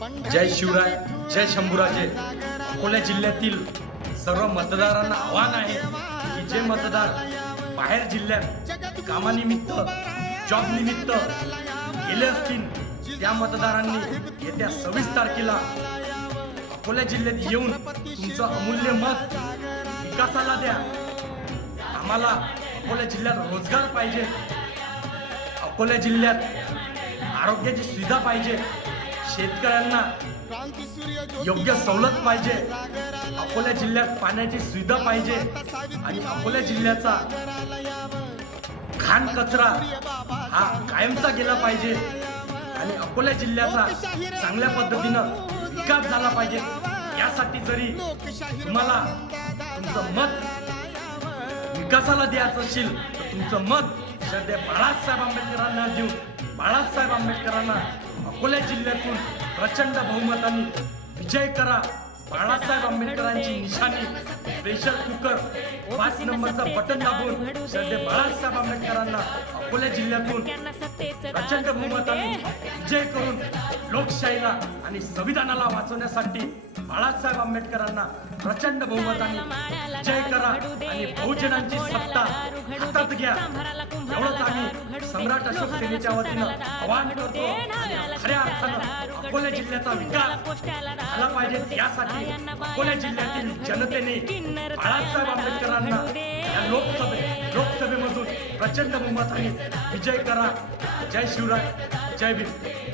जय शिवराय जय शंभूराजे. अकोला जिल्ह्यातील सर्व मतदारांना आव्हान आहे की जे मतदार बाहेर जिल्ह्यात कामानिमित्त जॉब निमित्त गेले असतील त्या मतदारांनी येत्या सव्वीस तारखेला अकोला जिल्ह्यात येऊन तुमचं अमूल्य मत विकासाला द्या. आम्हाला अकोला जिल्ह्यात रोजगार पाहिजे. अकोला जिल्ह्यात आरोग्याची सुविधा पाहिजे. शेतकऱ्यांना योग्य सवलत पाहिजे. अकोला जिल्ह्यात पाण्याची सुविधा पाहिजे. आणि अकोला जिल्ह्याचा घाण कचरा हा कायमचा गेला पाहिजे. आणि अकोला जिल्ह्याचा चांगल्या पद्धतीनं विकास झाला पाहिजे. यासाठी जरी तुम्हाला तुमचं मत विकासाला द्यायचं असेल तर तुमचं मत श्रद्धे बाळासाहेब आंबेडकरांना देऊन बाळासाहेब आंबेडकरांना अकोला जिल्ह्यातून प्रचंड बहुमताने विजय करा. बाळासाहेब आंबेडकरांची निशाणी. प्रेशर कुकर पाच नंबरचा बटन दाबून श्रद्धे बाळासाहेब आंबेडकरांना अकोला जिल्ह्यातून प्रचंड बहुमताने विजय करून लोकशाहीला आणि संविधानाला वाचवण्यासाठी बाळासाहेब आंबेडकरांना प्रचंड बहुमताने विजय करा आणि बहुजनांची सत्ता हातात घ्या. एवढंच आम्ही सम्राट अशोक सेनेच्या वतीनं आवाहन करतो. खऱ्या अर्थानं अकोला जिल्ह्याचा विकास झाला पाहिजे. यासाठी अकोला जिल्ह्यातील जनतेने बाळासाहेब आंबेडकरांना या लोकसभे लोकसभेमधून प्रचंड बहुमताने विजय करा. जय शिवराय जय भीम.